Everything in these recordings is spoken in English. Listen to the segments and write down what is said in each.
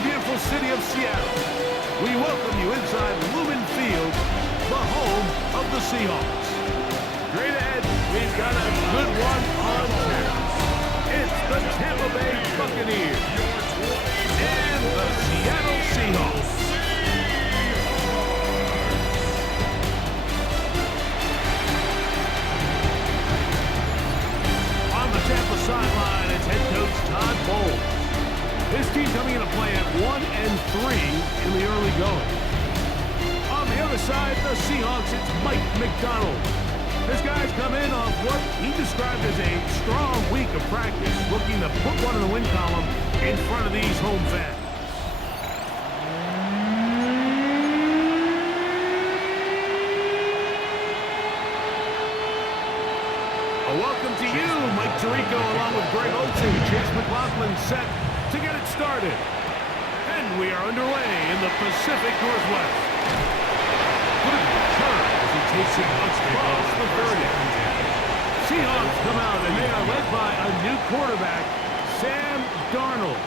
the beautiful city of Seattle. We welcome you inside Lumen Field, the home of the Seahawks. Straight ahead, we've got a good one on tap. It's the Tampa Bay Buccaneers and the Seattle Seahawks. On the Tampa sideline, it's head coach Todd Bowles. His team coming into play at 1-3 in the early going. On the other side, the Seahawks, it's Mike McDonald. This guy's come in on what he described as a strong week of practice, looking to put one in the win column in front of these home fans. Welcome to you, Mike Tirico, along with Greg Olsen, Chase McLaughlin set to get it started. And we are underway in the Pacific Northwest. Good return as he takes it across the 30. Seahawks come out, and they are led by a new quarterback, Sam Darnold.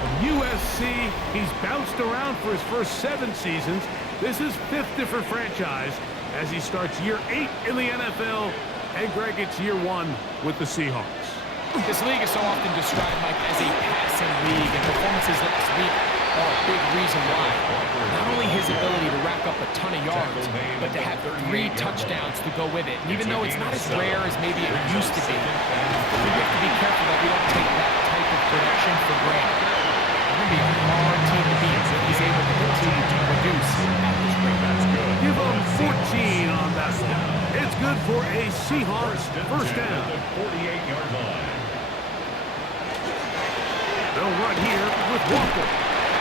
From USC, he's bounced around for his first 7 seasons. This is 5th different franchise as he starts year 8 in the NFL. And Greg, it's year 1 with the Seahawks. This league is so often described, Mike, as a passing league, and performances last week are a big reason why. Not only his ability to rack up a ton of yards, but to have 3 touchdowns to go with it. And even though it's not as rare as maybe it used to be, we have to be careful that we don't take that type of production for granted. It's going to be a hard team to beat if he's able to continue to produce at this rate. Give him 14 on that one. It's good for a Seahawks first down. 48-yard line. They'll run here with Walker.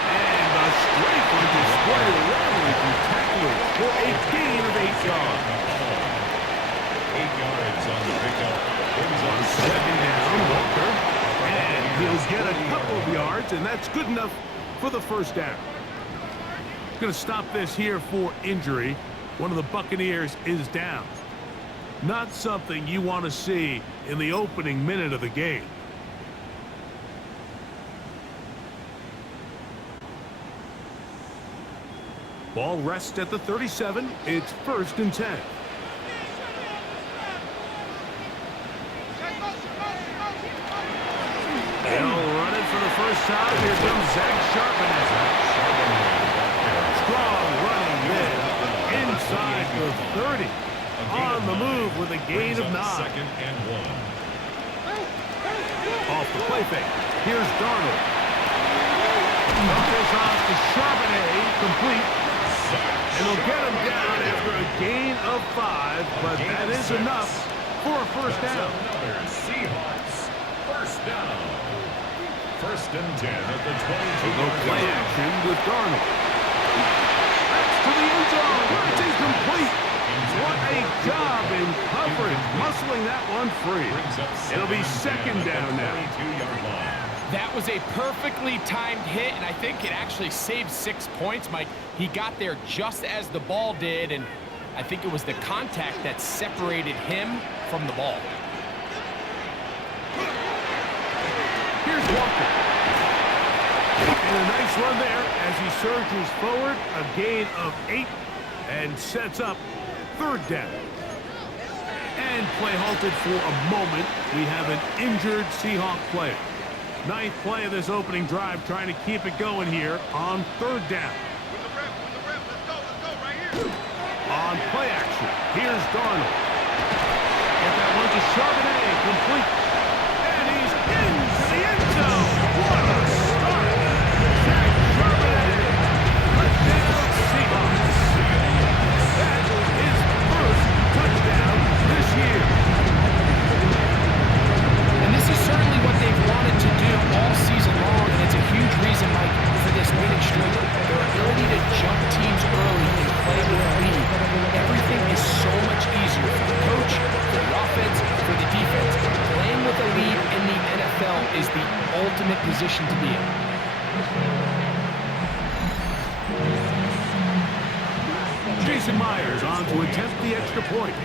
And the straight on display rattling through tacklers for a gain of 8 yards. 8 yards on the pickup. On second down, Walker. And he'll get a couple of yards, and that's good enough for the first down. Going to stop this here for injury. One of the Buccaneers is down. Not something you want to see in the opening minute of the game. Ball rests at the 37. It's 1st and 10. They'll run it for the first time. Here comes Zach Charbonnet. Strong running mid inside the 30. On the move with a gain of 9. 2nd and 1. Off the play fake. Here's Darnold. This off to Charbonnet, complete. And he'll get him down after a gain of 5, but that is enough for a first down. Another Seahawks first down. 1st and 10 at the 22-yard Play line. action with Darnold. That's to the end zone. It's incomplete. What a job in coverage, muscling that one free. It'll be 2nd down now. 22-yard line. That was a perfectly timed hit, and I think it actually saved 6 points, Mike. He got there just as the ball did, and I think it was the contact that separated him from the ball. Here's Walker. And a nice run there as he surges forward. A gain of 8 and sets up 3rd down. And play halted for a moment. We have an injured Seahawk player. 9th play of this opening drive, trying to keep it going here on 3rd down. On play action, here's Darnold. Get that one to Charbonnet, complete. And he's into the end zone. What a start. Zach Charbonnet, touchdown Seahawks. That is his first touchdown this year. And this is certainly what they've wanted to do all season long, and it's a huge reason, Mike, for this winning streak. Their ability to jump teams early and play with a lead. Everything is so much easier for the coach, for the offense, for the defense. Playing with a lead in the NFL is the ultimate position to be in. Jason Myers on to attempt the extra point.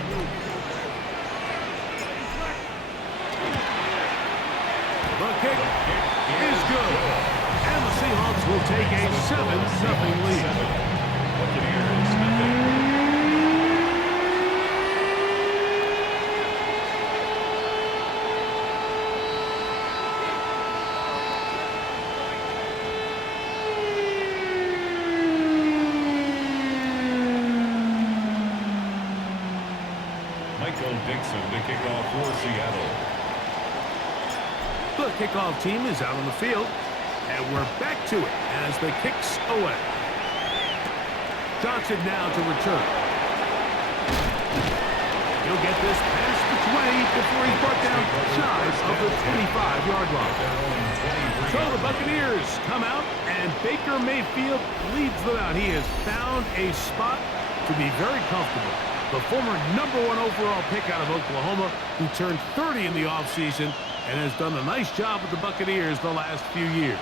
The kick is good. And the Seahawks Seahawks will take a 7-0 lead. Buccaneers, nothing. Dixon to kick off for Seattle. The kickoff team is out on the field, and we're back to it as the kick's away. Johnson now to return. He'll get this past the 20 before he's brought down shy of the 25-yard line. So the Buccaneers come out, and Baker Mayfield leads them out. He has found a spot to be very comfortable. The former #1 overall pick out of Oklahoma, who turned 30 in the offseason and has done a nice job with the Buccaneers the last few years.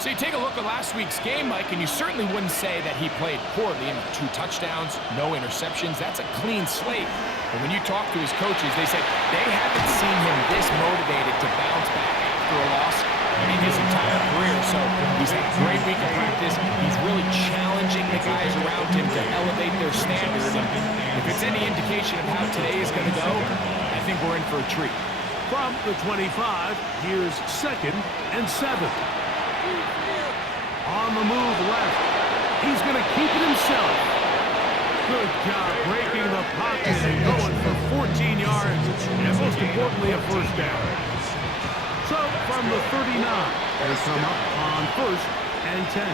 So you take a look at last week's game, Mike, and you certainly wouldn't say that he played poorly. I mean, 2 touchdowns, no interceptions. That's a clean slate. But when you talk to his coaches, they said they haven't seen him this motivated to bounce back after a loss in his entire career. So he's had a great week of practice. He's really challenging the guys around him to elevate their standard. And if it's any indication of how today is going to go, I think we're in for a treat. From the 25, here's 2nd and 7. On the move left. He's going to keep it himself. Good job breaking the pocket and going for 14 yards, and most importantly, a first down. So from the 39, they come up on 1st and 10.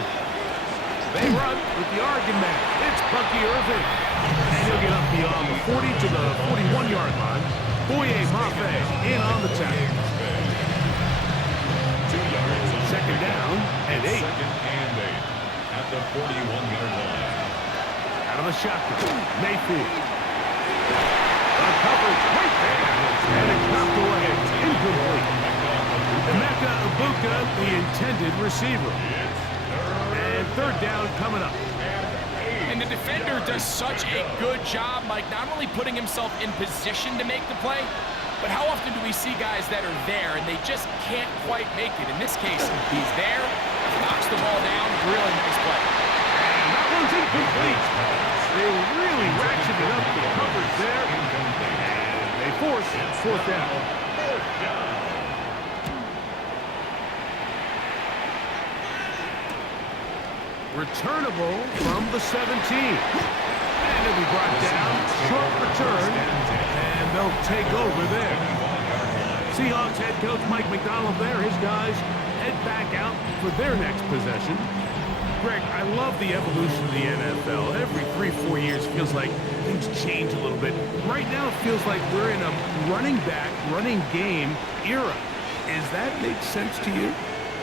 They run with the Oregon man. It's Bucky Irving. And he'll get up beyond the 40 to the 41-yard line. Boye Mafe in on the tackle. 2 yards. 2nd down and 8. 2nd and 8 at the 41-yard line. Out of the shotgun, Mayfield. The coverage right there. And it's knocked away. Incomplete. Emeka Ibuka, the intended receiver. And 3rd down coming up. And the defender does such a good job, Mike, not only putting himself in position to make the play, but how often do we see guys that are there and they just can't quite make it? In this case, he's there, knocks the ball down, really nice play. And that one's incomplete. They really ratcheted up the coverage there. And they force 4th down. Returnable from the 17. And it'll be brought down. Short return. And they'll take over there. Seahawks head coach Mike McDonald there. His guys head back out for their next possession. Greg, I love the evolution of the NFL. Every 3-4 years feels like things change a little bit. Right now it feels like we're in a running back, running game era. Does that make sense to you?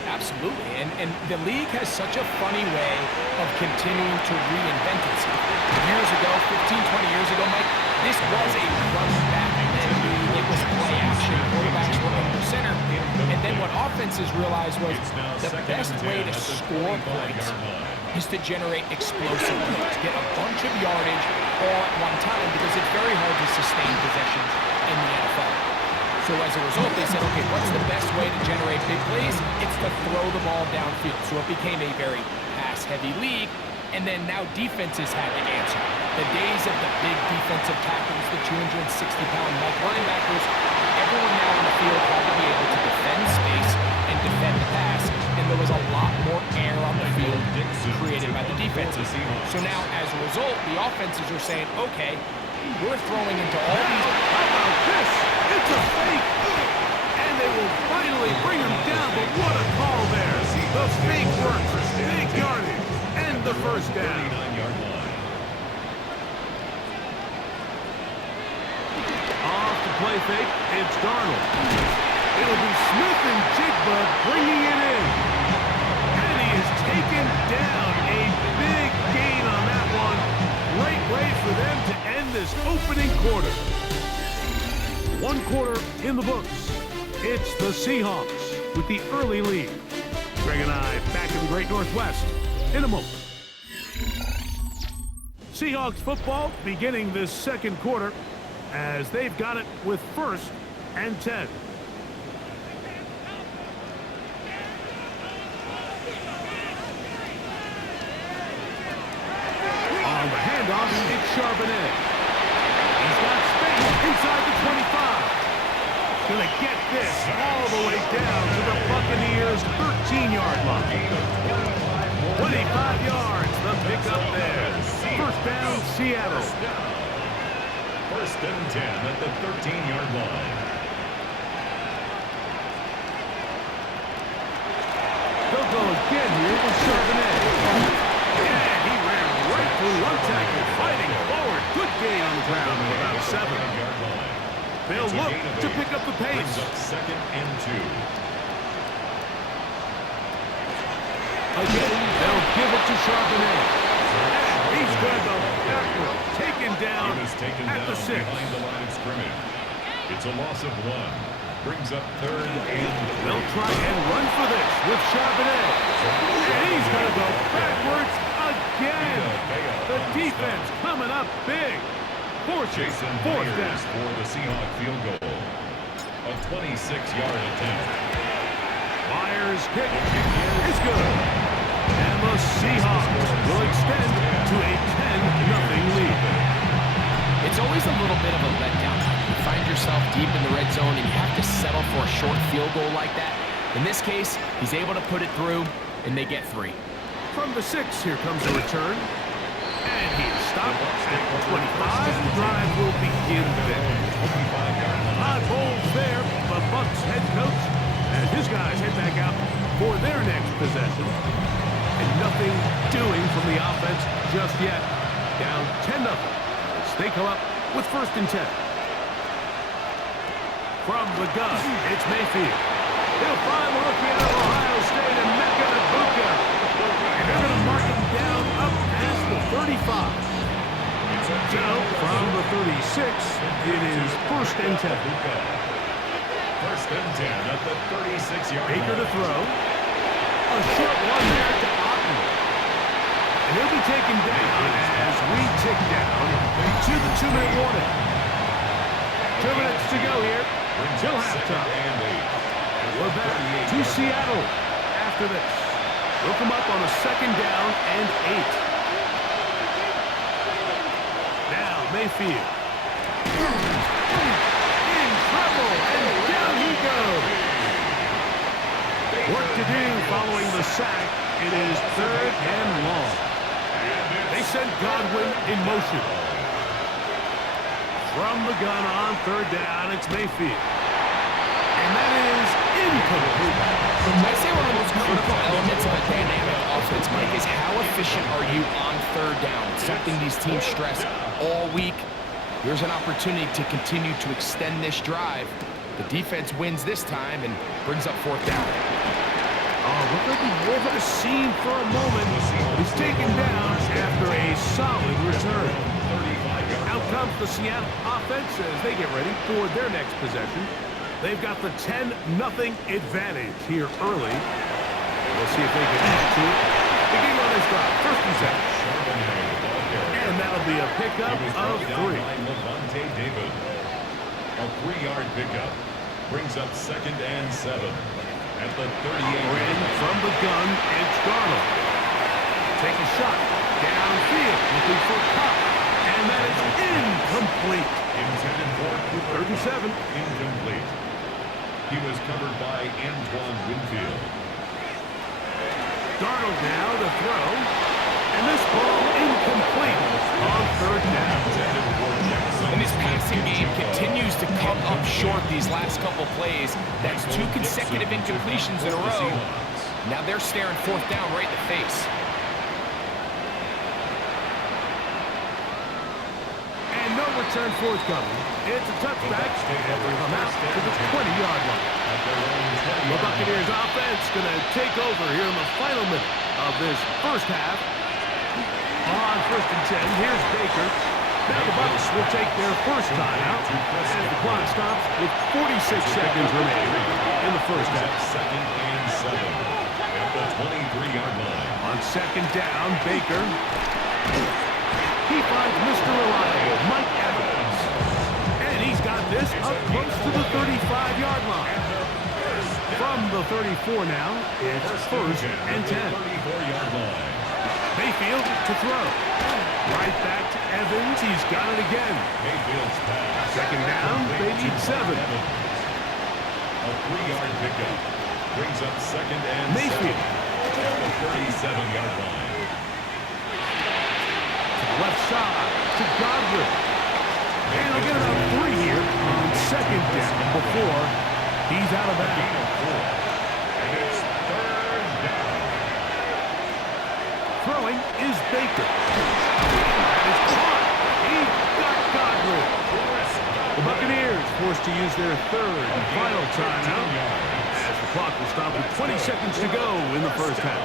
Absolutely, and the league has such a funny way of continuing to reinvent itself. Years ago, 15, 20 years ago, Mike, this was a running back league. It was play action. Quarterbacks were under center. And then what offenses realized was the best way to score points is to generate explosive plays, get a bunch of yardage all at one time, because it's very hard to sustain possessions in the NFL. So as a result, they said, okay, what's the best way to generate big plays? It's to throw the ball downfield. So it became a very pass-heavy league, and then now defenses had to answer. The days of the big defensive tackles, the 260-pound Mike linebackers, everyone now on the field had to be able to defend space and defend the pass, and there was a lot more air on the field created by the defenses. So now, as a result, the offenses are saying, okay, we're throwing into all these... How about this? It's a fake. And they will finally bring him down, but what a call there. The fake works. Big yardage. And the first down. 39-yard line. Off the play fake, it's Darnold. It'll be Smith and Jigba bringing it in. And he is taken down. A big gain on that one. Great way for them to end this opening quarter. 1 quarter in the books. It's the Seahawks with the early lead. Greg and I back in the Great Northwest in a moment. Seahawks football beginning this 2nd quarter as they've got it with 1st and 10. Charbonnet. He's got space inside the 25. Gonna get this all the way down to the Buccaneers' 13-yard line. 25 yards, the pickup there. First down, Seattle. First and 10 at the 13-yard line. They'll go again here with Charbonnet. Yeah, he ran right through one tackle, fighting forward. Good gain on the ground of about 7. They'll look to pick up the pace. Second and 2. Again, they'll give it to Charbonnet. He's going to go backward, taken down at the 6. Behind the line of scrimmage. It's a loss of 1. Brings up third and 3. They'll try and run for this with Charbonnet. And he's going to go backwards again. The defense coming up big. Jason Fourth Myers down. for the Seahawks field goal. A 26-yard attempt. Myers' kick is good. And the Seahawks will extend to a 10-0 lead. It's always a little bit of a letdown. You find yourself deep in the red zone and you have to settle for a short field goal like that. In this case, he's able to put it through, and they get 3. From the 6, here comes a return. And he's stopped at 25. The drive will begin then. Odd holes there, the Bucs head coach and his guys head back out for their next possession. And nothing doing from the offense just yet. Down 10-0. They come up with first and 10. From the gun, it's Mayfield. He'll find the rookie out of Ohio State and Mecca Bucca. And they're going to mark him down up past the 35. So, from the 36, it is first and 10. First and 10 at the 36-yard line. Baker to throw. A short one there to Otten. And he'll be taken down as we tick down to the 2-minute warning. 2 minutes to go here till halftime. We're back to Seattle after this. Look them up on a second down and 8. Now Mayfield. In trouble, and down he goes. Work to do following the sack. It is third and long. They send Godwin in motion. From the gun on third down, it's Mayfield. And that is incomplete. I say one of the most critical elements of a dynamic offense, Mike, is how efficient are you on third down? It's something these teams stress all week. Here's an opportunity to continue to extend this drive. The defense wins this time and brings up fourth down. Oh, look like he over the seam for a moment. He's taken down after a solid return. Out comes the Seattle offense as they get ready for their next possession. They've got the 10-0 advantage here early. We'll see if they can add to it. Beginning on this drive, first and 10. And that'll be a pickup of 3. A 3-yard pickup brings up second and 7 at the 38. From the gun, it's Darnold. Take a shot downfield, looking for Cup, and that is incomplete. Intended for Cooper. 37. Incomplete. He was covered by Antoine Winfield. Darnold now to throw, and this ball incomplete on third down. And this passing game continues to come up short these last couple plays. That's 2 consecutive incompletions in a row. Now they're staring fourth down right in the face. And no return forthcoming. It's a touchback, and we come out to the 20-yard line. The Buccaneers offense going to take over here in the final minute of this first half. On first and 10, here's Baker. Now the Bucs will take their first timeout as the clock stops with 46 seconds remaining in the first half. Second and 7 at the 23-yard line. On second down, Baker. He finds Mr. Reliable, Mike Evans. And he's got this up close to the 35-yard line. From the 34 now, it's first and 10. 34-yard line. Mayfield to throw. Right back to Evans. He's got it again. Mayfield's pass. Second down, they need 7. A 3-yard pickup. Brings up second and Mayfield. 7 at the 37-yard line. To the left side, to Godwin. And they'll get about 3 here on second down before he's out of bounds. And it's third down. Throwing is Baker. That is caught. He got Godwin. The Buccaneers forced to use their third and final timeout as the clock will stop with 20 seconds to go in the first half.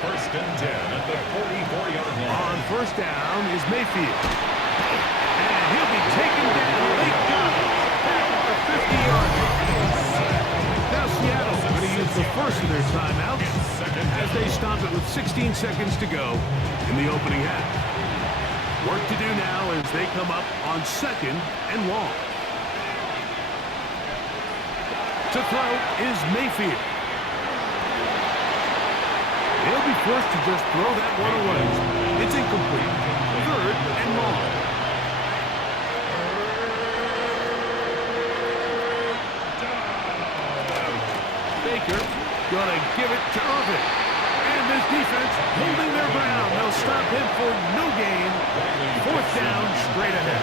First and 10 at the 44-yard line. On first down is Mayfield. And he'll be taken down. They got him back at the 50-yard line. Now Seattle's going to use the first of their timeouts as they stop it with 16 seconds to go in the opening half. Work to do now as they come up on second and long. To throw is Mayfield. He'll be forced to just throw that one away. It's incomplete. Third and long. Baker gonna give it to Irvin. And this defense holding their ground. They'll stop him for no gain. Fourth down, straight ahead.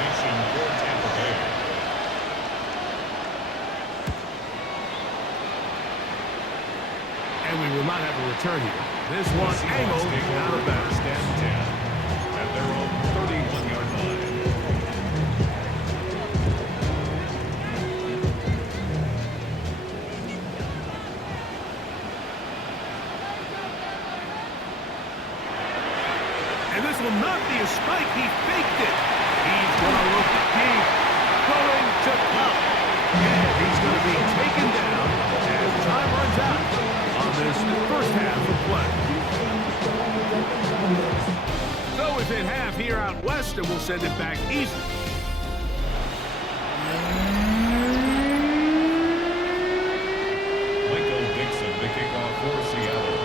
And we will not have a return here. This one angled out of bounds. First and 10 at their own 31-yard line. And this will not be a spike. He faked it. He's going to look deep. Going to Cup. And he's going to be taken down as time runs out on this first half of play. So it's at half here out west, and we'll send it back east. Michael Dixon to kick off for Seattle.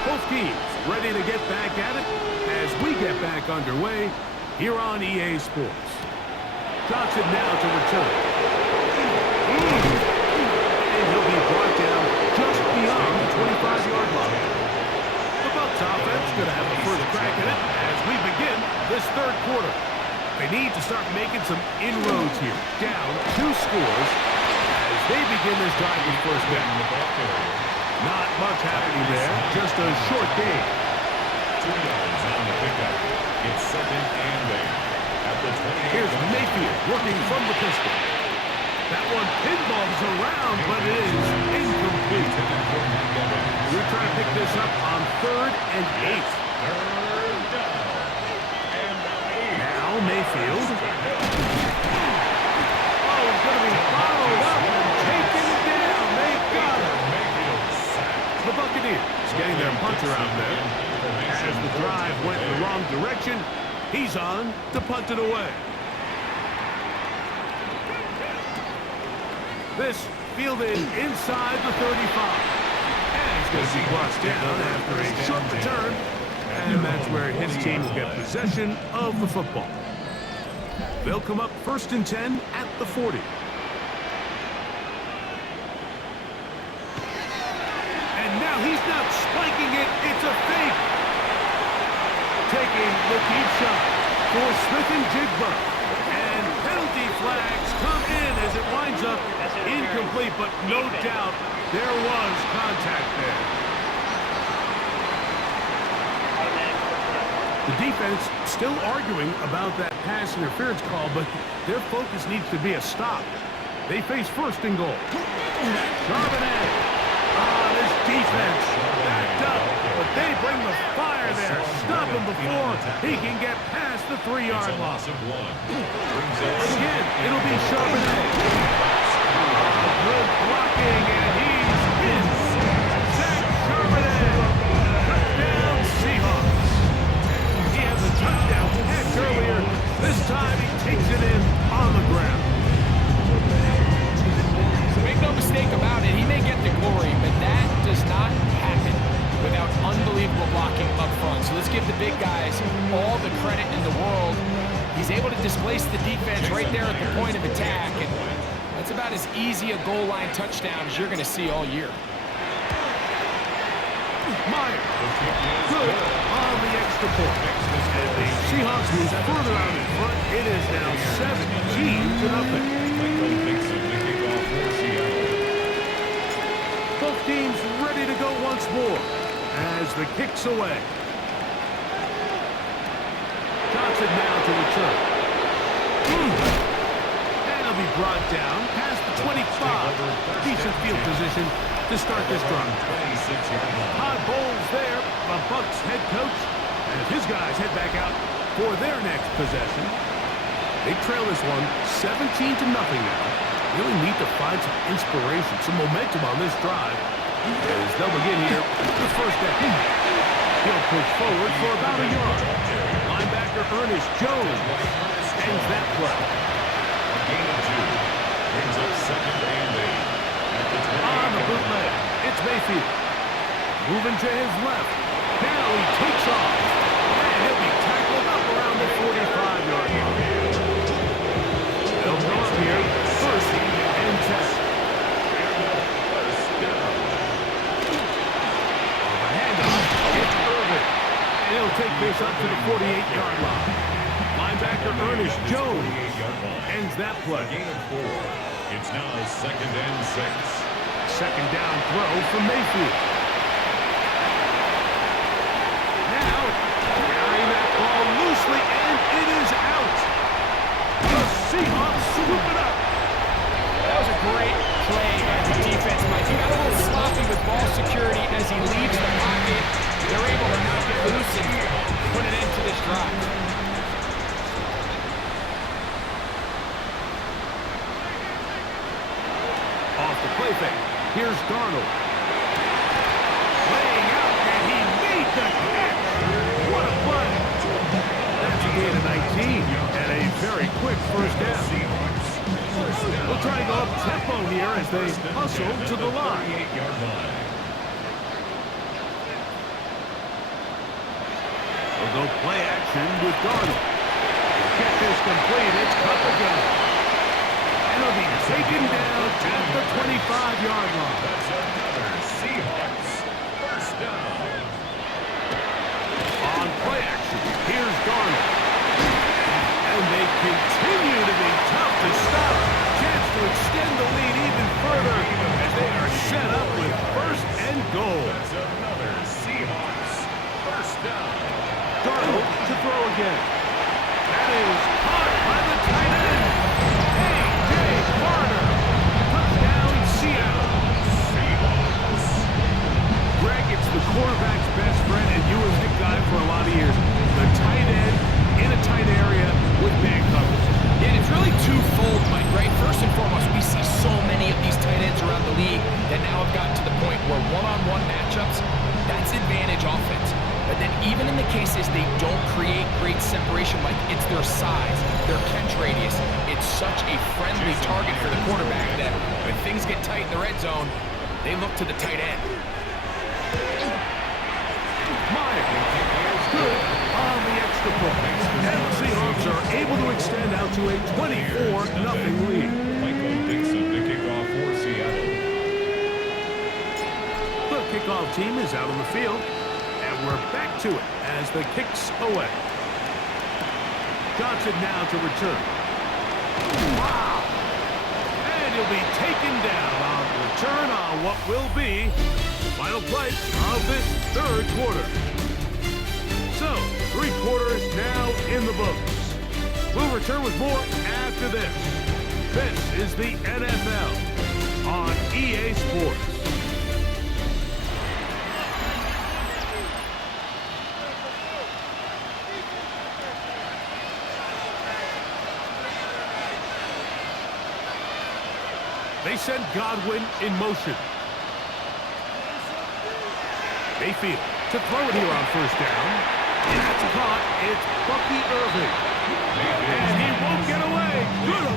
Both teams ready to get back at it as we get back underway here on EA Sports. Johnson now to return. And he'll be brought down just beyond the 25-yard line. The Bucs offense going to have the first crack at it as we begin this third quarter. They need to start making some inroads here. Down 2 scores as they begin this drive with first down. Not much happening there, just a short game. 2 yards on the pickup. It's second and 8. At the 28. Here's Mayfield working from the pistol. That one pinballs around, but it is incomplete. We're trying to pick this up on third and 8. Third down. And 8. Now Mayfield. Oh, he's going to be followed up and taken down. They got him. The Buccaneers getting their punter out there. As the drive went in the wrong direction, he's on to punt it away. This fielded inside the 35. And he's going to be brought down after a short return. And that's where his team will get possession of the football. They'll come up first and 10 at the 40. And now he's not spiking it. It's a fake. Taking the deep shot for Smith-Njigba. And penalty flags come in as it winds up incomplete, but no doubt there was contact there. The defense still arguing about that pass interference call, but their focus needs to be a stop. They face first and goal. Charbonnet. This defense backed up, but they bring the fire there. Stop him before he can get past the 3-yard line. Again, it'll be Charbonnet. Good blocking, and he's in. Zach Charbonnet. Touchdown, Seahawks. He has a touchdown catch earlier. This time he takes it in on the ground. Make no mistake about it, he may get the glory, but that does not happen without unbelievable let's give the big guys all the credit in the world. He's able to displace the defense right there at the point of attack, and that's about as easy a goal line touchdown as you're going to see all year. Meyer, good on the extra point. And the Seahawks move further out in front. It is now 17-0. Both teams ready to go once more as the kick's away. Johnson now to return. And he'll be brought down past the 25. Decent field position to start this drive. Todd Bowles there, the Bucs head coach, as his guys head back out for their next possession. They trail this one 17-0 now. Really need to find some inspiration, some momentum on this drive as they'll begin here with first down. He'll push forward for about a yard. Linebacker Ernest Jones ends that play. A gain of 2. Brings up 2nd and 8. On the bootleg, it's Mayfield. Moving to his left. Now he takes off. And he'll be tackled up around the 45-yard line. They'll go up here. First and 10. On the handoff, it's Irvin. And he'll take this up to the 48-yard line. Linebacker Ernest Jones ends that play. Gain of 4. It's now 2nd and 6. Second down throw from Mayfield. Now, carrying that ball loosely, and it is out. The Seahawks swoop it up. That was a great play by the defense, Mike. He got a little sloppy with ball security as he leaves the pocket. They're able to knock it loose and put it into this drive. Off the play fake. Here's Darnold. Laying out, and he made the catch. What a play. That's a gain of 19, and a very quick first down. We'll try to go up tempo here as they hustle to the line. We'll go play action with Darnold. Get this complete. It's cut again. And he'll be taken down at the 25-yard line. That's another Seahawks first down. On play action, here's Darnold. And they continue to be tough to stop. Chance to extend the lead even further as they are set up with first and goal. That's another Seahawks first down. Darnold to throw again. That is caught by the tight end. A.J. Carter. Touchdown, Seattle. Seahawks. Greg, it's the quarterback's best friend, and you were the guy for a lot of years. The tight end in a tight area with man coverage. Yeah, and it's really twofold, Mike, right? First and foremost, we see so many of these tight ends around the league that now have gotten to the point where one-on-one matchups, that's advantage offense. But then even in the cases they don't create great separation, Mike, it's their size, their catch radius. It's such a friendly target for the quarterback that when things get tight in the red zone, they look to the tight end. Meyer, good on the extra point. And the Seahawks are able to extend out to a 24-0 lead. Michael Dixon, the kickoff for Seattle. The kickoff team is out on the field, and we're back to it as the kick's away. Johnson now to return. Wow! And he'll be taken down on return on what will be the final play of this third quarter. So, 3 quarters now in the books. We'll return with more after this. This is the NFL on EA Sports. They send Godwin in motion. Mayfield to throw it here on first down. And that's caught. It's Bucky Irving. And he won't get away. Good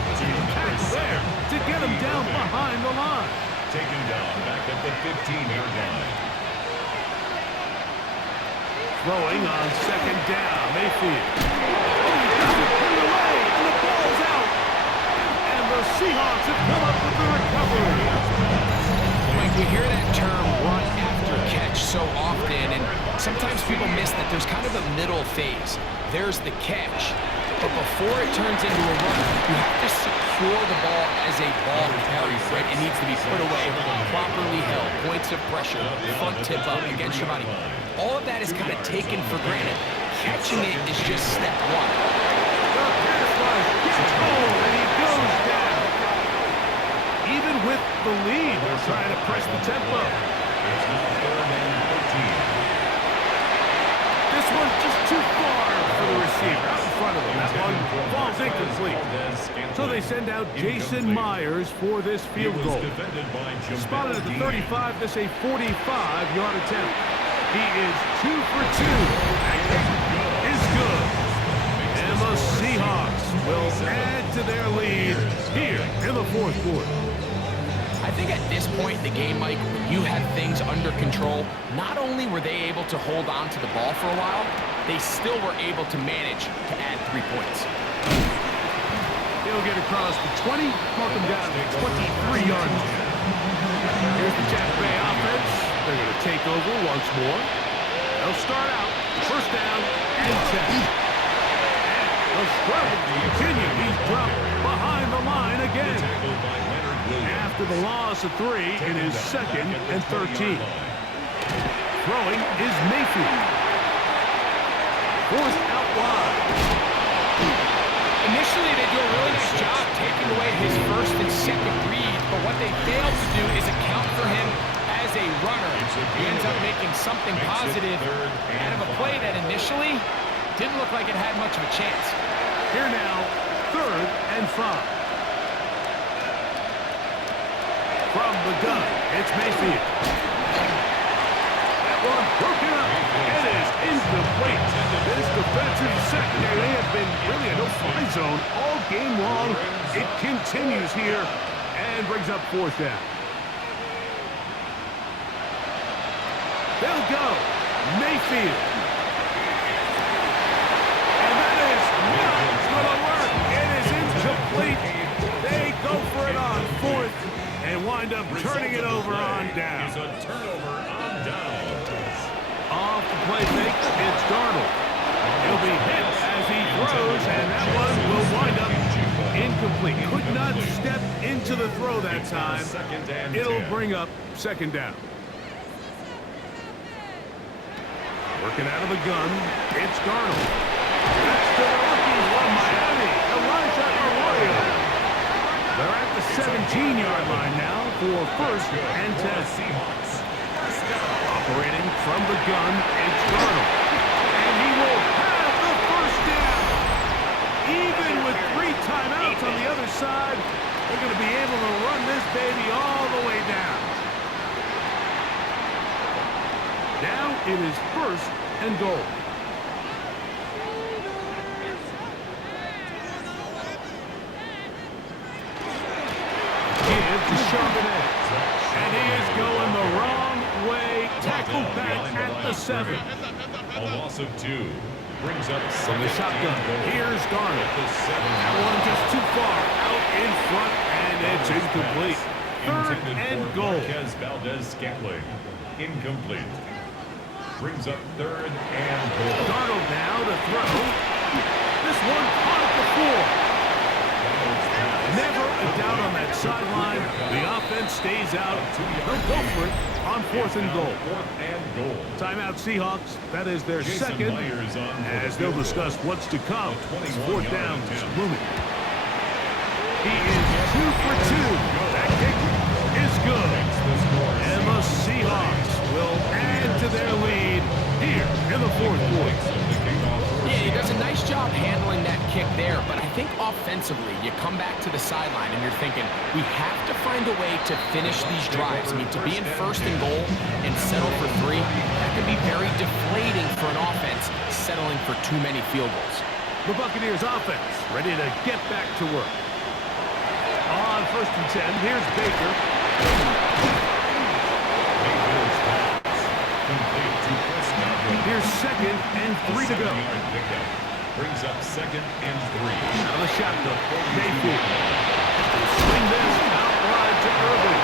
tackle there to get him down behind the line. Taken down back at the 15-yard line. Throwing on second down. Mayfield. Oh, he doesn't put it away, and the ball's out. And the Seahawks have come up with the recovery. Mike, we hear that term run after catch so often, and sometimes people miss that there's kind of a middle phase. There's the catch, but before it turns into a run, you have to secure the ball as a ball carrier, right? It needs to be put away, properly held, points of pressure, front tip up against your body. All of that is kind of taken for granted. Catching it is just step one. The pass rush gets home, and he goes down. Even with the lead, they're trying to press the tempo. It's now 3rd and 13. This one's just too far for the receiver. Out in front of him. That one falls incomplete. So they send out Jason Myers for this field goal. Spotted at the 35. This a 45-yard attempt. He is 2 for 2. That kick is good. And the Seahawks will add to their lead here in the fourth quarter. I think at this point in the game, Mike, when you have things under control, not only were they able to hold on to the ball for a while, they still were able to manage to add 3 points. He'll get across the 20, mark him down to 23-yard line. Here's the Tampa Bay offense. They're going to take over once more. They'll start out, first down and 10. And the struggle continues. He's dropped behind the line again. After the loss of 3, it is 2nd and 13. Throwing is Mayfield. Forced out wide. Initially, they do a really nice job taking away his first and second read, but what they fail to do is account for him as a runner. He ends up making something positive out of a play that initially didn't look like it had much of a chance. Here now, 3rd and 5. From the gun, it's Mayfield. That one broken up. It is incomplete. This defensive secondary, they have been really a no-fly zone all game long. It continues here and brings up 4th down. They'll go. Mayfield. And that is not going to work. It is incomplete. They go for it on 4th. And wind up turning it over on down. It's a turnover on down. Off the play fake, it's Darnold. He'll be hit as he throws, and that one will wind up incomplete. Could not step into the throw that time. It'll bring up 2nd down. Working out of the gun, it's Darnold. That's to the rookie from Miami, Elijah Arroyo. They're at the 17-yard line now for 1st and 10. Seahawks. Operating from the gun, it's Darnold. And he will have the 1st down. Even with 3 timeouts on the other side, they're going to be able to run this baby all the way down. Now it is 1st and goal. To Charbonnet. And he is going the wrong way. Tackled back at the 7. A loss of 2 brings up From the shotgun. Here's Darnold. That one just too far out in front, and it's incomplete. 3rd and goal. Valdez-Scantling. Incomplete. Brings up 3rd and goal. Darnold now to throw. This one caught at the 4. Never a doubt on that sideline. The offense stays out. They'll go for it on 4th and goal. Timeout Seahawks. That is their 2nd. As they'll discuss what's to come. 4th down is looming. He is 2 for 2. That kick is good. And the Seahawks will add to their lead here in the 4th quarter. Yeah, he does a nice job handling that kick there, but I think offensively, you come back to the sideline and you're thinking, we have to find a way to finish these drives. I mean, to be in 1st and goal and settle for 3, that can be very deflating for an offense settling for too many field goals. The Buccaneers offense ready to get back to work. On 1st and 10, here's Baker. Here's 2nd and 3 to go. Brings up 2nd and 3. Out of the shotgun, Mayfield. Swing this out wide to Irvin.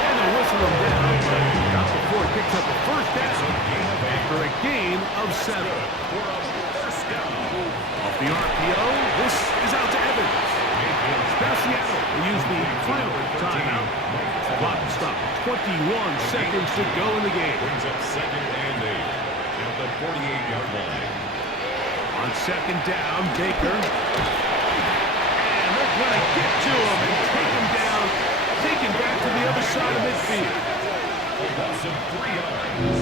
And they whistle him down, but not before he picks up the first down after a gain of 7. Off the RPO, this is out to Evans. Now Seattle will use the final timeout. Clock stop. 21 seconds to go in the game. Brings up 2nd and 8 at the 48-yard line. On 2nd down, Baker. And they're going to get to him and take him down. Taken back to the other side of midfield. A loss of 3 yards.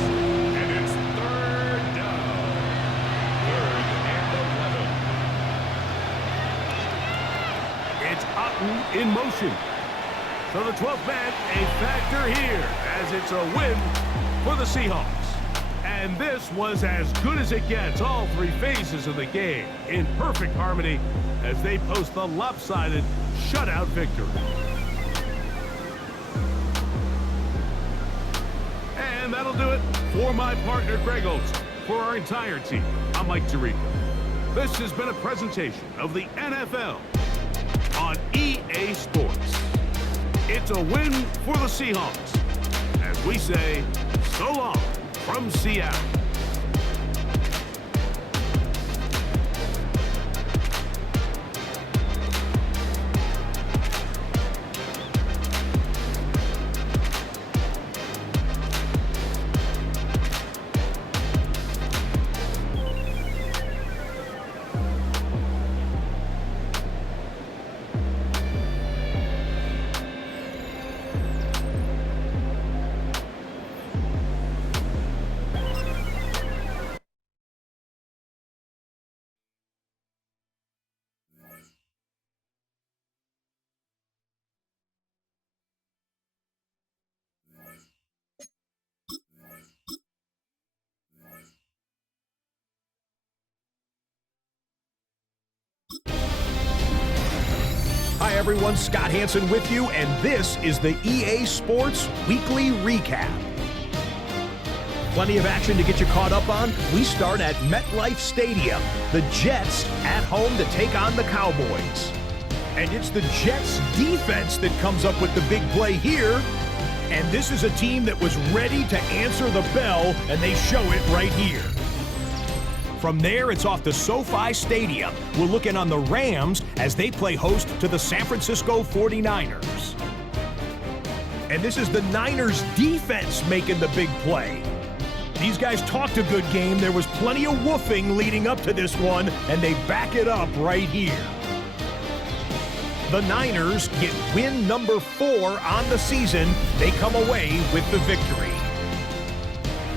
And it's 3rd down. 3rd and 11. It's Otten in motion. So the 12th man, a factor here, as it's a win for the Seahawks. And this was as good as it gets, all 3 phases of the game, in perfect harmony as they post the lopsided shutout victory. And that'll do it for my partner, Greg Olsen. For our entire team, I'm Mike Tirico. This has been a presentation of the NFL on EA Sports. It's a win for the Seahawks, as we say, so long from Seattle. Hi everyone, Scott Hansen with you, and this is the EA Sports Weekly Recap. Plenty of action to get you caught up on. We start at MetLife Stadium. The Jets at home to take on the Cowboys. And it's the Jets defense that comes up with the big play here. And this is a team that was ready to answer the bell, and they show it right here. From there, it's off to SoFi Stadium. We'll look in on the Rams as they play host to the San Francisco 49ers. And this is the Niners defense making the big play. These guys talked a good game. There was plenty of woofing leading up to this one, and they back it up right here. The Niners get win number 4 on the season. They come away with the victory.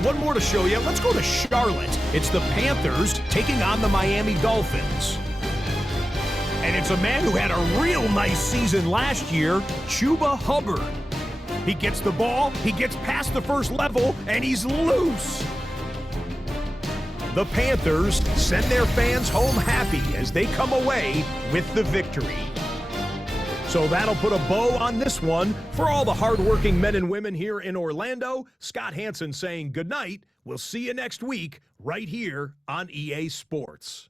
One more to show you. Let's go to Charlotte. It's the Panthers taking on the Miami Dolphins. And it's a man who had a real nice season last year, Chuba Hubbard. He gets the ball, he gets past the first level, and he's loose. The Panthers send their fans home happy as they come away with the victory. So that'll put a bow on this one. For all the hardworking men and women here in Orlando, Scott Hansen saying good night. We'll see you next week right here on EA Sports.